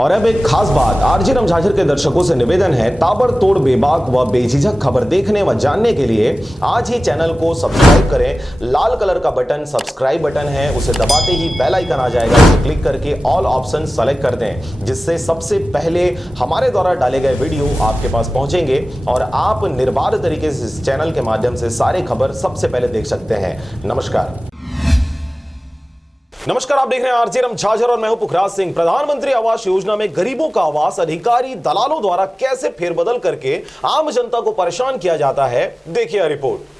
और अब एक खास बात, आरजे रमझाझर के दर्शकों से निवेदन है, ताबड़तोड़ बेबाक व बेझिझक खबर देखने व जानने के लिए आज ही चैनल को सब्सक्राइब करें। लाल कलर का बटन सब्सक्राइब बटन है, उसे दबाते ही बेल आइकन आ जाएगा, उसे क्लिक करके ऑल ऑप्शन सेलेक्ट कर दें, जिससे सबसे पहले हमारे द्वारा डाले गए वीडियो आपके पास पहुंचेंगे और आप निर्बाध तरीके से इस चैनल के माध्यम से सारे खबर सबसे पहले देख सकते हैं। नमस्कार, आप देख रहे हैं आरजे रमझाझर और मैं हूं पुखराज सिंह। प्रधानमंत्री आवास योजना में गरीबों का आवास अधिकारी दलालों द्वारा कैसे फेरबदल करके आम जनता को परेशान किया जाता है, देखिए रिपोर्ट।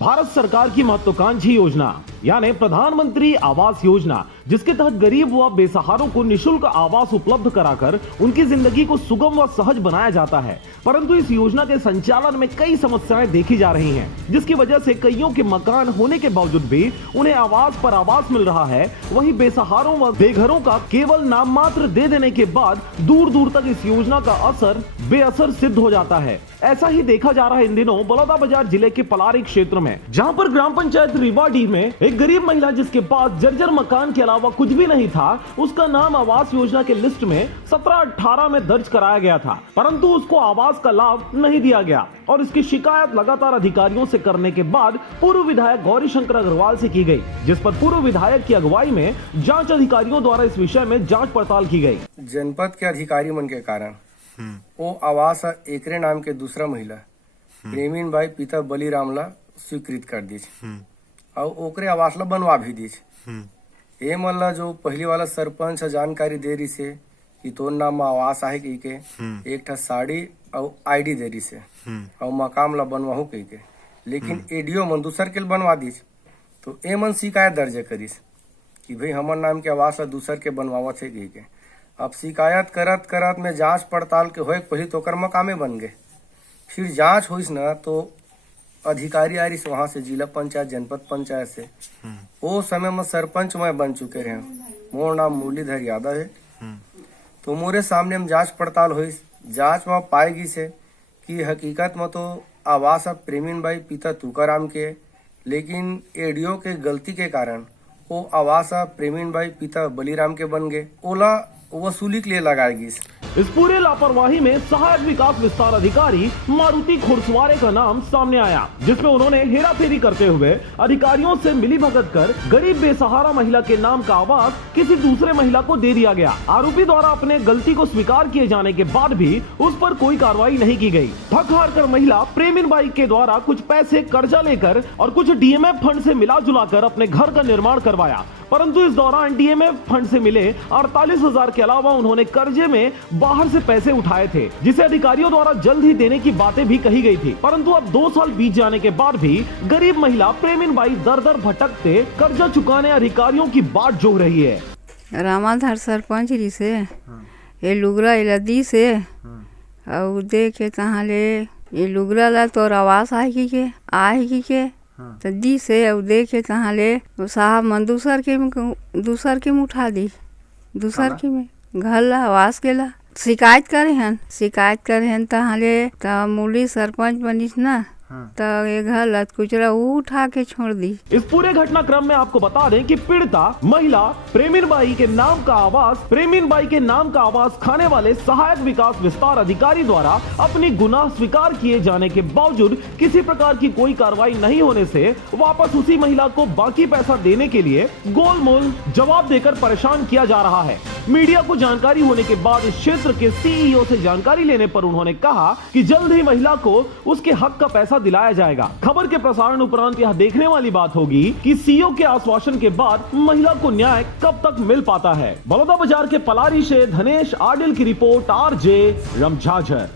भारत सरकार की महत्वाकांक्षी योजना यानी प्रधानमंत्री आवास योजना, जिसके तहत गरीब व बेसहारों को निशुल्क आवास उपलब्ध कराकर उनकी जिंदगी को सुगम व सहज बनाया जाता है। परंतु इस योजना के संचालन में कई समस्याएं देखी जा रही हैं, जिसकी वजह से कईयों के मकान होने के बावजूद भी उन्हें आवास पर आवास मिल रहा है। वहीं बेसहारों व बेघरों का केवल नाम मात्र दे देने के बाद दूर दूर तक इस योजना का असर बेअसर सिद्ध हो जाता है। ऐसा ही देखा जा रहा है इन दिनों बलौदाबाजार जिले के पलारी क्षेत्र में, जहां पर ग्राम पंचायत रिवाडी में एक गरीब महिला, जिसके पास जर्जर मकान के अलावा कुछ भी नहीं था, उसका नाम आवास योजना के लिस्ट में 17-18 में दर्ज कराया गया था, परंतु उसको आवास का लाभ नहीं दिया गया। और इसकी शिकायत लगातार अधिकारियों से करने के बाद पूर्व विधायक गौरीशंकर अग्रवाल से की गई, जिस पर पूर्व विधायक की अगुवाई में जांच अधिकारियों द्वारा इस विषय में जांच पड़ताल की गई। जनपद के अधिकारी मन के कारण वो आवास एकरे नाम के दूसरा महिला प्रेमीन बाई पिता बलिराम ला स्वीकृत कर दी और ओकरे आवास ला बनवा भी दी। ये मन ला जो पहली वाला सरपंच जानकारी दे रही से कि तोर नाम में आवास आहे कही के एक ठा साड़ी और आईडी दे रही से और मकाम ला बनवाहू कही के, लेकिन एडीओ मन दूसर के बनवा दी। तो ए मन शिकायत दर्ज करीस कि भाई हमार नाम के आवास ला दूसर के बनवावत है कही के। अब शिकायत करत करत में जांच पड़ताल के होए पहले तो कर मकामे बन गए। फिर जांच हुई ना तो अधिकारी आ रही वहां से जिला पंचायत जनपद पंचायत से, वो समय में सरपंच मैं बन चुके रहे। मोर नाम मुरलीधर यादव है। तो मोरे सामने में जांच पड़ताल हुई। जांच में पाएगी से कि हकीकत में तो आवास अब प्रेमीन बाई पिता तुकाराम के, लेकिन एडीओ के गलती के कारण वो आवास प्रेमीन बाई पिता बलिराम के बन गए। ओला वसूली के लिए लगाएगी। इस पूरे लापरवाही में सहायक विकास विस्तार अधिकारी मारुति खुरसवारे का नाम सामने आया, जिसमें उन्होंने हेराफेरी करते हुए अधिकारियों से मिलीभगत कर गरीब बेसहारा महिला के नाम का आवास किसी दूसरे महिला को दे दिया गया। आरोपी द्वारा अपने गलती को स्वीकार किए जाने के बाद भी उस पर कोई कार्रवाई नहीं की गई। थक हार कर महिला प्रेमीन बाई के द्वारा कुछ पैसे कर्जा लेकर और कुछ डीएमएफ फंड से मिला जुला कर अपने घर का निर्माण करवाया, परंतु इस दौरान डीएमएफ फंड से मिले 48,000 के अलावा उन्होंने कर्जे में बाहर से पैसे उठाए थे, जिसे अधिकारियों द्वारा जल्द ही देने की बातें भी कही गई थी। परंतु अब 2 साल बीत जाने के बाद भी गरीब महिला प्रेमीन बाई दर दर भटकते कर्जा चुकाने अधिकारियों की बाट जोह रही है। रामाधार सरपंच जी से ये लुगरा इलादी से और देखे तहाँ ले ये लुगरा ला तो आवास आएगी के तो दी से और देखे तहाँ ले साहब मन दूसर के में उठा दी, दूसर के में घर ला आवास के ला शिकायत करे हन तहाँ ले तो मूली सरपंच बनीस ना तो ये घर लत कुचरा उठा के छोड़ दी। इस पूरे घटनाक्रम में आपको बता दें कि पीड़िता महिला प्रेमीन बाई के नाम का आवास खाने वाले सहायक विकास विस्तार अधिकारी द्वारा अपनी गुनाह स्वीकार किए जाने के बावजूद किसी प्रकार की कोई कार्रवाई नहीं होने से वापस उसी महिला को बाकी पैसा देने के लिए गोलमोल जवाब देकर परेशान किया जा रहा है। मीडिया को जानकारी होने के बाद इस क्षेत्र के सीईओ से जानकारी लेने पर उन्होंने कहा कि जल्द ही महिला को उसके हक का पैसा दिलाया जाएगा। खबर के प्रसारण उपरांत यह देखने वाली बात होगी कि सीईओ के आश्वासन के बाद महिला को न्याय कब तक मिल पाता है। बलौदाबाजार के पलारी से धनेश आडिल की रिपोर्ट, आरजे रमझाझर।